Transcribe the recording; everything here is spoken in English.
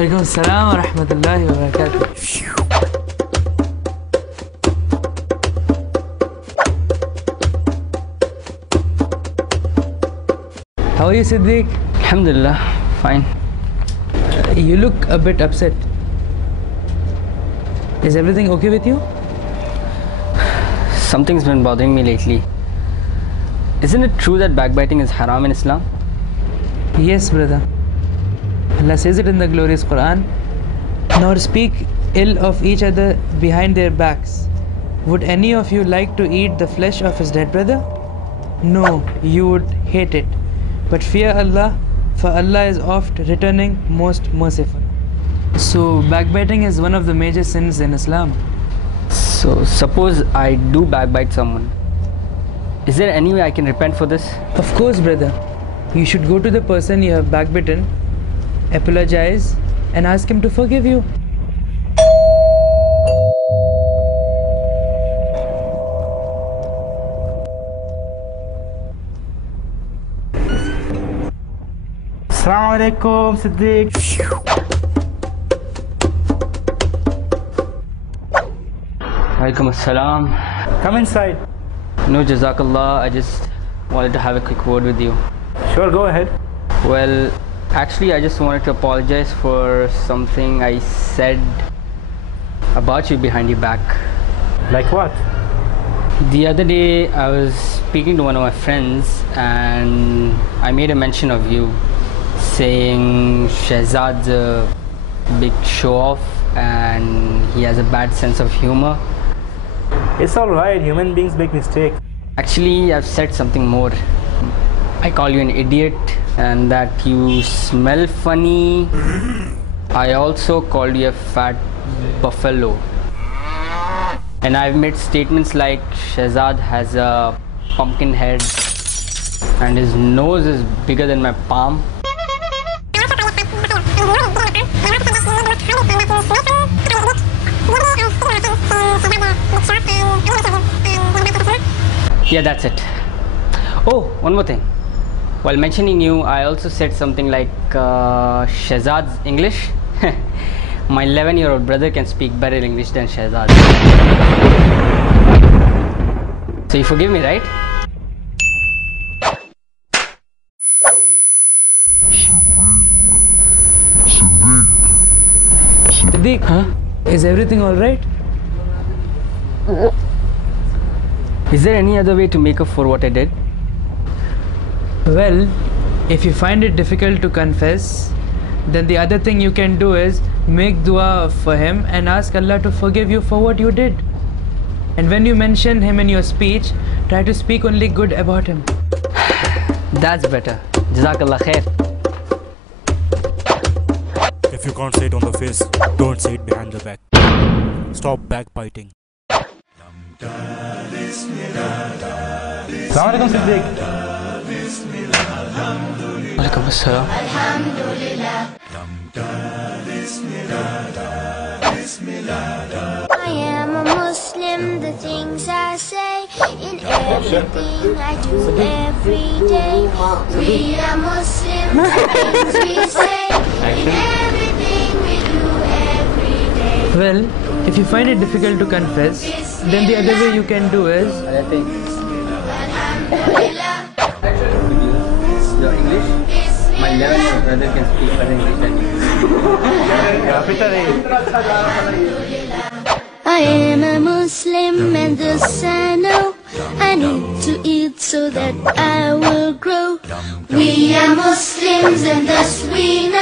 Walaikum Assalam wa rahmatullahi wa barakatuh. How are you, Siddiq? Alhamdulillah, fine. You look a bit upset. Is everything okay with you? Something's been bothering me lately. Isn't it true that backbiting is haram in Islam? Yes, brother. Allah says it in the glorious Quran. Nor speak ill of each other behind their backs. Would any of you like to eat the flesh of his dead brother? No, you would hate it. But fear Allah, for Allah is oft returning, most merciful. So, backbiting is one of the major sins in Islam. So, suppose I do backbite someone. Is there any way I can repent for this? Of course, brother. You should go to the person you have backbitten, apologize, and ask him to forgive you. Assalamu alaikum, Siddiq. Walaikum assalam. Come inside. No, Jazakallah, I just wanted to have a quick word with you. Sure, go ahead. Well, actually, I just wanted to apologize for something I said about you behind your back. Like what? The other day, I was speaking to one of my friends and I made a mention of you, saying Shehzad's a big show-off and he has a bad sense of humor. It's alright, human beings make mistakes. Actually, I've said something more. I call you an idiot and that you smell funny. I also called you a fat buffalo. And I've made statements like Shehzad has a pumpkin head and his nose is bigger than my palm. Yeah, that's it. Oh, one more thing. While mentioning you, I also said something like Shehzad's English. My 11-year-old brother can speak better English than Shehzad. So you forgive me, right? Siddiq, Huh? is everything alright? Is there any other way to make up for what I did? Well, if you find it difficult to confess, then the other thing you can do is make dua for him and ask Allah to forgive you for what you did. And when you mention him in your speech, try to speak only good about him. That's better. Jazakallah khair. If you can't say it on the face, don't say it behind the back. Stop backbiting. Assalamu alaikum, Siddiq. Walaikum assalam. I am a Muslim, the things I say in everything I do every day. We are Muslims, the things we say in everything we do every day. Well, if you find it difficult to confess, then the other way you can do is Your English? My 11-year-old brother can speak better English than you. I am a Muslim and thus I know I need to eat so that I will grow. We are Muslims and thus we know